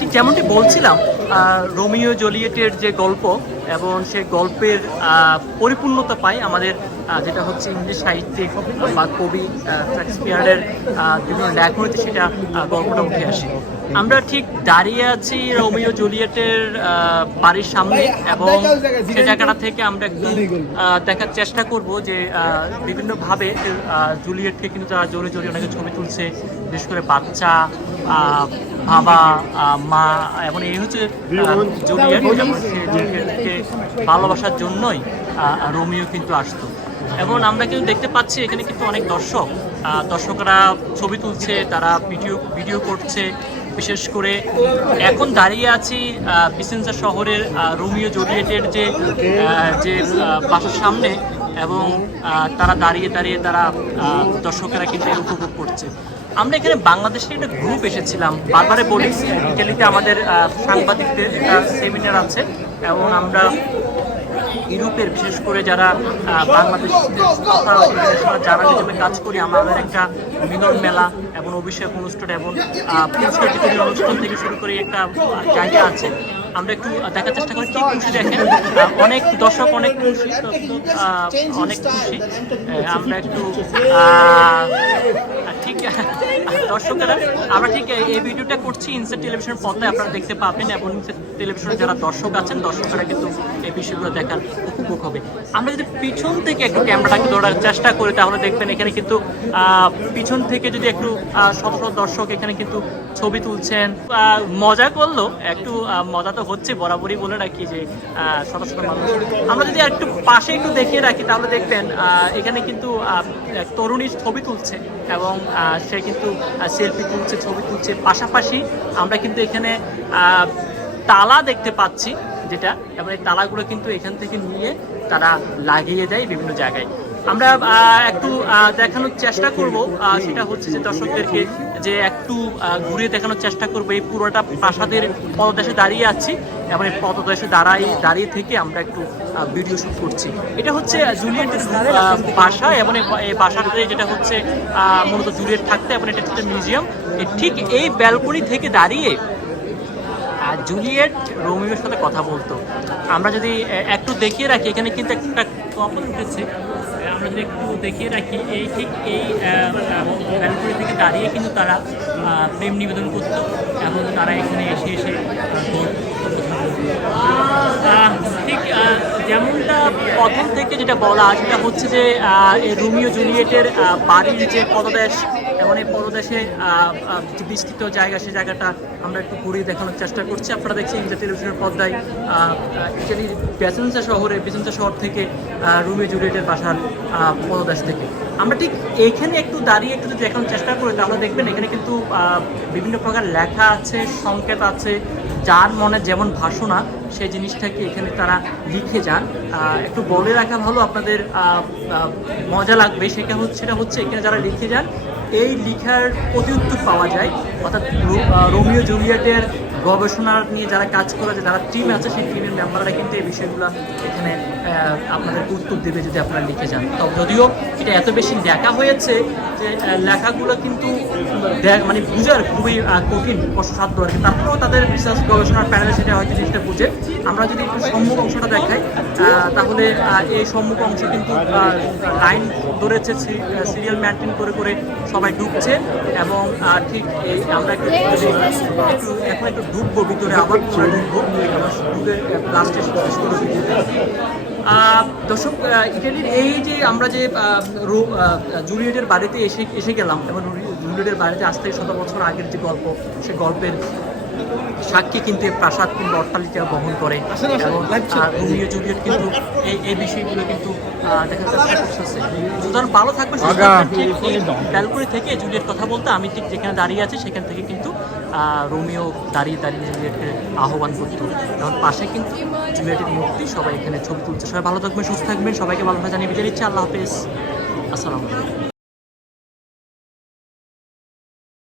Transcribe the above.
ঠিক যেমনটি বলছিলাম রোমিও জুলিয়েটের যে গল্প এবং সে গল্পের পরিপূর্ণতা পায় আমাদের যেটা হচ্ছে ইংলিশ সাহিত্যে বা কবি শেক্সপিয়ারের বিভিন্ন লেখনীতে সেটা গল্পটা উঠে আসে। আমরা ঠিক দাঁড়িয়ে আছি রোমিও জুলিয়েটের বাড়ির সামনে এবং সে জায়গাটা থেকে আমরা একটু দেখার চেষ্টা করব যে বিভিন্নভাবে জুলিয়েটকে কিন্তু তারা জোরে জোরে অনেকে ছবি তুলছে, বিশেষ করে বাচ্চা বাবা মা এবং এই হচ্ছে জুলিয়েট জুলিয়েটকে ভালোবাসার জন্যই রোমিও কিন্তু আসতো। এবং আমরা কিন্তু দেখতে পাচ্ছি এখানে কিন্তু অনেক দর্শক দর্শকরা ছবি তুলছে তারা ভিডিও ভিডিও করছে। বিশেষ করে এখন দাঁড়িয়ে আছি বিসেন্সা শহরের রোমিও জুলিয়েটের যে যে বাসার সামনে এবং তারা দাঁড়িয়ে দাঁড়িয়ে তারা আহ, দর্শকেরা কিন্তু উপভোগ করছে। আমরা এখানে বাংলাদেশের একটা গ্রুপ এসেছিলাম। বারবারে বলি, ইটালিতে আমাদের সাংবাদিকদের, একটা সেমিনার আছে। এবং আমরা ইউরোপের, বিশেষ করে যারা বাংলাদেশ হিসেবে কাজ করি, আমাদের একটা মিলন মেলা এবং অভিষেক অনুষ্ঠান এবং পুরস্কার অনুষ্ঠান থেকে শুরু করে একটা জায়গা আছে। আমরা একটু দেখার চেষ্টা করি কি খুশি দেখেন। অনেক দর্শক, অনেক খুশি অনেক খুশি। আমরা একটু ঠিক, দর্শকেরা, আমরা ঠিক এই- ভিডিওটা করছি ইনসেট টেলিভিশন পর্দায় আপনারা দেখতে পাবেন এবং ইনসেট টেলিভিশনের যারা দর্শক আছেন, দর্শকরা কিন্তু এই বিষয়গুলো দেখার উপভোগ হবে। আমরা যদি পিছন থেকে একটু ক্যামেরাটাকে ধরার চেষ্টা করি, তাহলে দেখবেন এখানে কিন্তু পিছন থেকে যদি একটু শত শত দর্শক এখানে কিন্তু ছবি তুলছেন। মজা করল, একটু মজা তো হচ্ছে বরাবরই বলে রাখি যে শত শত মানুষ। আমরা যদি একটু পাশে একটু দেখিয়ে রাখি তাহলে দেখবেন এখানে কিন্তু আহ, তরুণীর ছবি তুলছে এবং সে কিন্তু সেলফি তুলছে ছবি তুলছে। পাশাপাশি আমরা কিন্তু এখানে তালা দেখতে পাচ্ছি যেটা এবং এই তালাগুলো কিন্তু এখান থেকে নিয়ে তারা লাগিয়ে দেয় বিভিন্ন জায়গায়। আমরা একটু দেখানোর চেষ্টা করব সেটা হচ্ছে যে দর্শকদেরকে যে একটু ঘুরিয়ে দেখানোর চেষ্টা করব। এই পুরোটা প্রাসাদের পদদেশে দাঁড়িয়ে আছি এবং এই পদদেশে দাঁড়াই দাঁড়িয়ে থেকে আমরা একটু ভিডিও শুট করছি। এটা হচ্ছে জুলিয়েটের আহ, বাসা এবং এই বাসাটাতে যেটা হচ্ছে মূলত জুলিয়েট থাকতে এবং এটা একটা মিউজিয়াম। ঠিক এই ব্যালকনি থেকে দাঁড়িয়ে জুলিয়েট রোমিওর সাথে কথা বলতো। আমরা যদি একটু দেখিয়ে রাখি এখানে কিন্তু একটা কপল উঠেছে। আমরা যদি একটু দেখিয়ে রাখি, এই ঠিক এই ব্যালকুড়ি থেকে দাঁড়িয়ে কিন্তু তারা প্রেম নিবেদন করত এবং তারা এখানে এসে এসে ঠিক যেমনটা প্রথম থেকে যেটা বলা, সেটা হচ্ছে যে রোমিও জুলিয়েটের বাড়ির যে পদদেশ এবং এই যে বিস্তৃত জায়গা সেই জায়গাটা আমরা একটু ঘুরিয়ে দেখানোর চেষ্টা করছি। আপনারা দেখছেন ইন্ডিয়া টেলিভিশনের পর্দায় ইটালির বেসেন্সা শহরে বেসেন্সা শহর থেকে রুমে জুলিয়েটের বাসার পরদেশ থেকে। আমরা ঠিক এইখানে একটু দাঁড়িয়ে একটু যদি দেখানোর চেষ্টা করি, তাহলে দেখবেন এখানে কিন্তু বিভিন্ন প্রকার লেখা আছে, সংকেত আছে, যার মনে যেমন ভাষণা, সেই জিনিসটাকে এখানে তারা লিখে যান। একটু বলে রাখা ভালো আপনাদের মজা লাগবে। সেটা হচ্ছে সেটা হচ্ছে এখানে যারা লিখে যান এই লিখার প্রতিউত্তর পাওয়া যায় অর্থাৎ রোমিও জুলিয়েটের গবেষণা নিয়ে যারা কাজ করে, যে যারা টিম আছে, সেই টিমের মেম্বাররা কিন্তু এই বিষয়গুলো এখানে আপনাদের উত্তর দেবে যদি আপনারা লিখে যান। তবে যদিও এটা এত বেশি লেখা হয়েছে যে লেখাগুলো কিন্তু মানে বুঝার খুবই কঠিন, কষ্টসাধ্য আর কি। তারপরেও তাদের রিসার্চ গবেষণার প্যানেলে সেটা হয়তো জিনিসটা বুঝে। আমরা যদি একটু সম্মুখ অংশটা দেখাই তাহলে এই সম্মুখ অংশে কিন্তু লাইন ধরেছে সিরিয়াল মেনটেন করে করে সবাই ঢুকছে এবং ঠিক এই আমরা একটু এখন একটু ঢুকবো ভিতরে আবার পরে ঢুকবো। লাস্টে শেষ করে দর্শক ইটালির এই যে আমরা যে জুলিয়েটের বাড়িতে এসে এসে গেলাম এবং জুলিয়েটের বাড়িতে আজ থেকে শত বছর আগের যে গল্প সে গল্পের সাক্ষী কিন্তু প্রাসাদ কিংবা অট্টালিকা বহন করে। এবং আহ, রোমিও জুলিয়েট কিন্তু এই এই বিষয়গুলো কিন্তু সুতরাং ভালো থাকবে ঠিক এই ব্যালকনি থেকে জুলিয়েট কথা বলতে আমি ঠিক যেখানে দাঁড়িয়ে আছি সেখান থেকে কিন্তু রোমিও দাঁড়িয়ে দাঁড়িয়ে জুলিয়েটকে আহ্বান করতো। এবং পাশে কিন্তু জুলিয়েটের মূর্তি, সবাই এখানে ছবি তুলছে। সবাই ভালো থাকবেন, সুস্থ থাকবেন, সবাইকে ভালোভাবে জানিয়ে বিদায় নিচ্ছে। আল্লাহ হাফেজ। আসসালামু আলাইকুম।